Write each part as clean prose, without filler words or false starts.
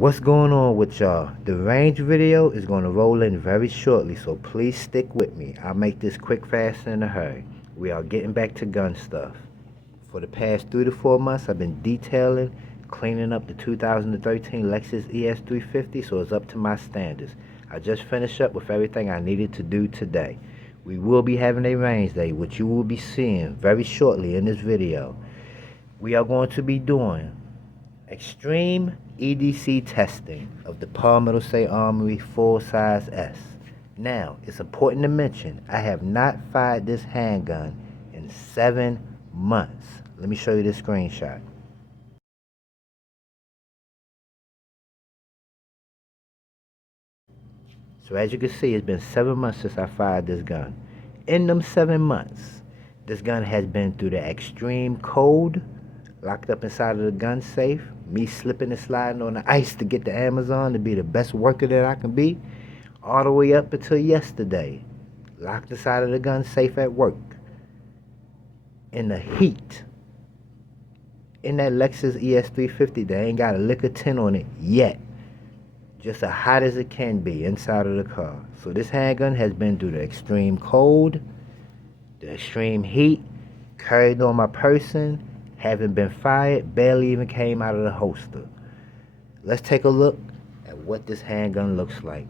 What's going on with y'all? The range video is going to roll in very shortly, so please stick with me. I'll make this quick, fast, and in a hurry. We are getting back to gun stuff. For the past 3 to 4 months, I've been detailing, cleaning up the 2013 Lexus ES350, so it's up to my standards. I just finished up with everything I needed to do today. We will be having a range day, which you will be seeing very shortly in this video. We are going to be doing extreme EDC testing of the Palmetto State Armory full size S. Now, it's important to mention, I have not fired this handgun in 7 months. Let me show you this screenshot. So as you can see, it's been 7 months since I fired this gun. In them 7 months, this gun has been through the extreme cold, locked up inside of the gun safe, me slipping and sliding on the ice to get to Amazon to be the best worker that I can be, all the way up until yesterday, locked inside of the gun safe at work, in the heat, in that Lexus ES350 that ain't got a lick of tint on it yet, just as hot as it can be inside of the car. So this handgun has been through the extreme cold, the extreme heat, carried on my person, haven't been fired, barely even came out of the holster. Let's take a look at what this handgun looks like.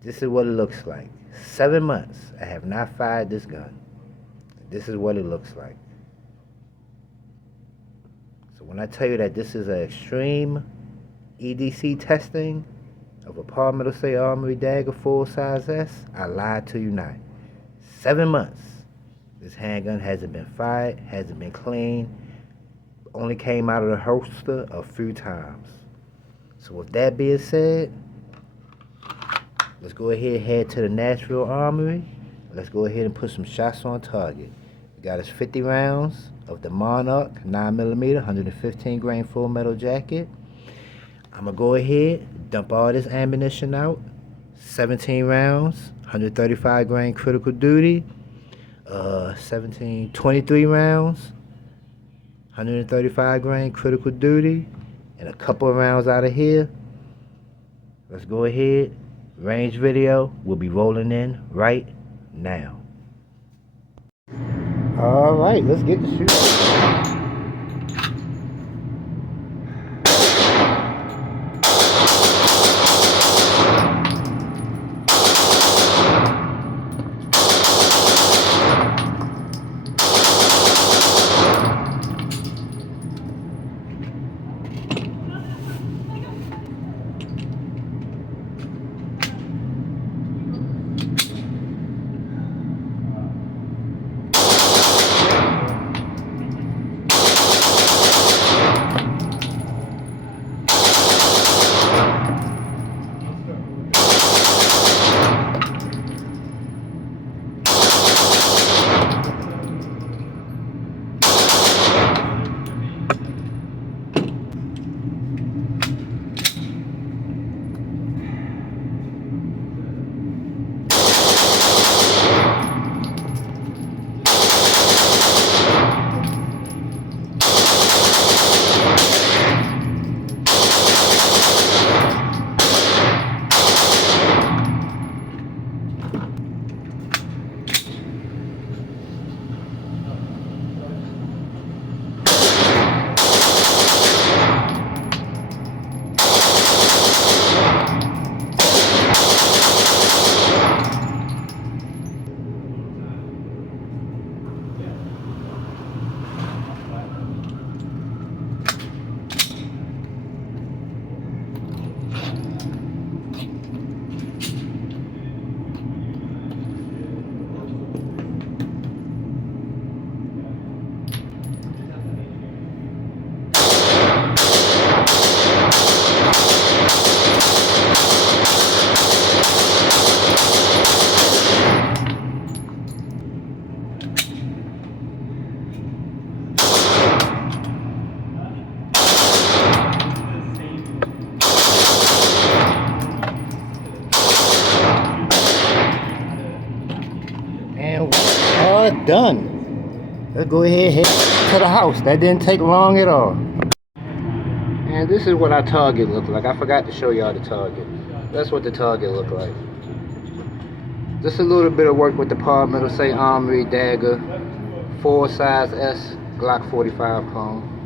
This is what it looks like. 7 months, I have not fired this gun. This is what it looks like. So when I tell you that this is an extreme EDC testing of a Palmetto State Armory Dagger full size S, I lied to you not. 7 months. This handgun hasn't been fired, hasn't been cleaned, only came out of the holster a few times. So with that being said, let's go ahead and head to the Nashville Armory. Let's go ahead and put some shots on target. We got us 50 rounds of the Monarch 9mm 115 grain full metal jacket. I'm gonna go ahead, dump all this ammunition out. 17 rounds, 135 grain critical duty. 23 rounds, 135 grain critical duty, and a couple of rounds out of here. Let's go ahead. Range video will be rolling in right now. All right, let's get the shooting. Done. Let's go ahead and head to the house. That didn't take long at all. And this is what our target looked like. I forgot to show y'all the target. That's what the target looked like. Just a little bit of work with the palmetto, say Armory Dagger, 4 size S Glock 45 cone.